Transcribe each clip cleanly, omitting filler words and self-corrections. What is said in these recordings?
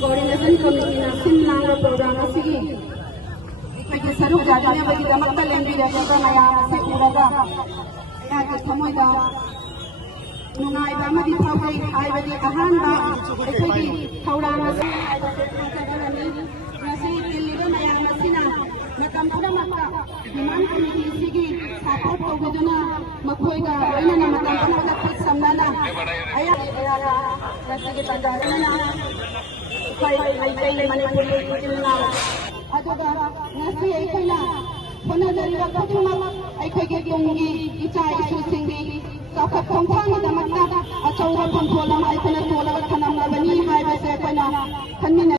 Coordination Committee na sinlang program sige. Ipagi sarug jadanya bagi damat lembi da program aya sa uraga. Ya ke samoy da nungai ba madi thawai ai bagi ahan ba ipagi thawra na ai ba ni nasi kelliga aya nasina matam pura makka demand committee sige support tawguduna makhoi ga aina na matam pura ka samnana aya aya rasige tandana na Manipuri aduga ngasi aikoina honadariba khudimak aikoge tunggi icha isu singbi chaukat khongthang damakna achauba control ma aikoina tolaga thanamna bani haiba se aikoina khanmina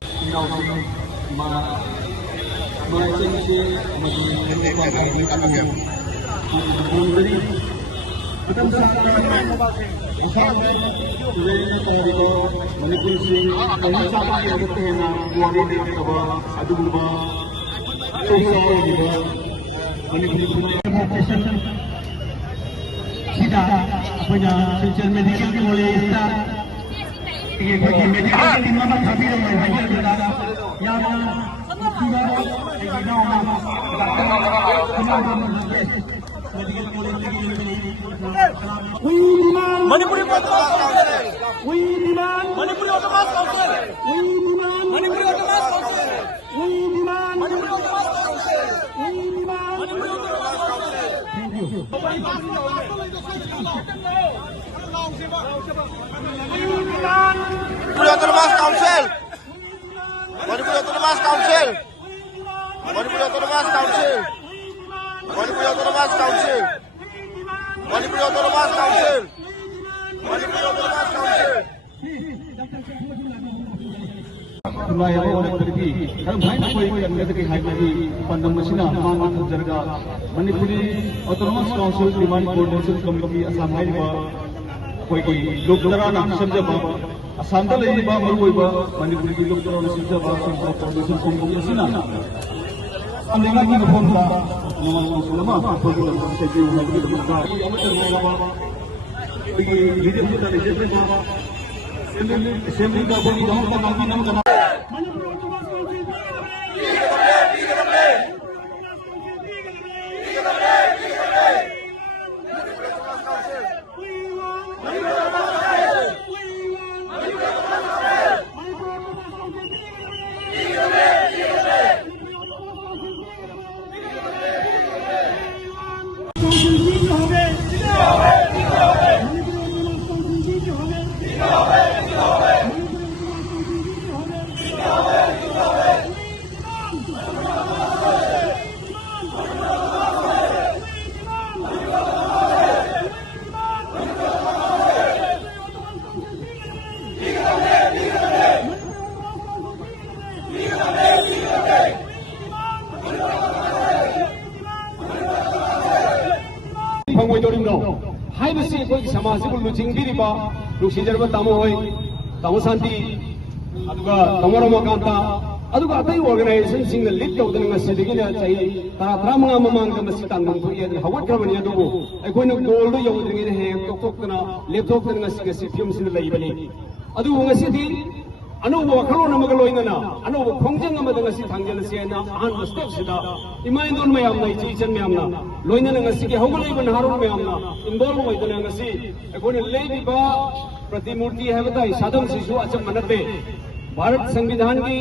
Manipuri We demand Manipuri Autonomous Council. We demand Manipuri Autonomous Council. We demand Manipuri Autonomous Council. We demand Manipuri Autonomous Council. Thank you. We demand Manipuri Autonomous Council. Manipuri Autonomous Council. Manipuri Autonomous Council. Manipuri Autonomous Council. Manipuri Autonomous Council. Manipuri Autonomous Council. Tunai apa orang terjadi? Kalau banyak koi kata ke hari ini pandang masina mangan terjaga. Manipuri Autonomous Council Demand Coordination Committee Assam hai ba koi lokdara nam samjha ba Assam da lai ba maru koi ba Manipuri ki lokdara nam samjha ba Coordination Committee asina. Amlenga ki phone ba namal sulama program secretary hai ki ba. Ini video kita lihat assembly da ko idam ka nang binam kana हाइबसी कोई समाज को लुचिंगीरिबा लुसिजरबा तामो होय तामो शांति अदुगा तमरो मकांता अदुगा अतै organisation Singh lead तौदन ngasidigina chai tara tramanga mamang da masi tangdang thoi ad hawat kramani adugo aikoina goal do yawdringina he toktokna leptokna ngasi film sin laibani adu ngasidi अनौब वखलोन अमग लोइनना अनौब खोंजंग अमद ngasi thangjalasiana an step sida imaindon mayamna ichichen mayamna लोइनना ngasi के हौगलैबन Haroon mayamna involve होइदना ngasi अकोने लेबिबा प्रतिमूर्ति हैबता साधम शिशु अचम मनते भारत संविधान की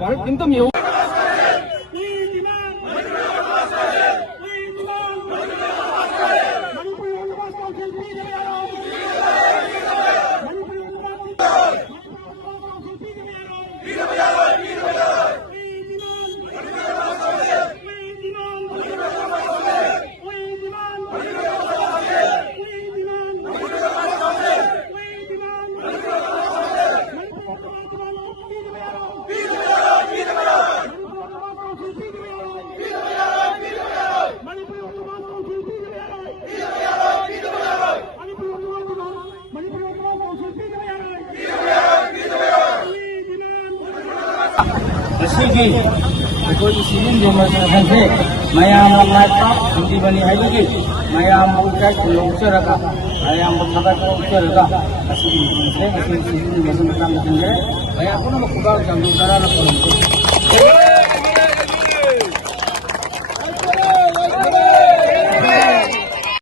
भारत किंतम यो Sige, ako isinin di masasanse, mayam langata, hindi bani halugi, mayam bukas kulong seraka, mayam bukata kulong seraka, sige, isinin di masasanse, kaya ako na makubag ang lugar na kulong.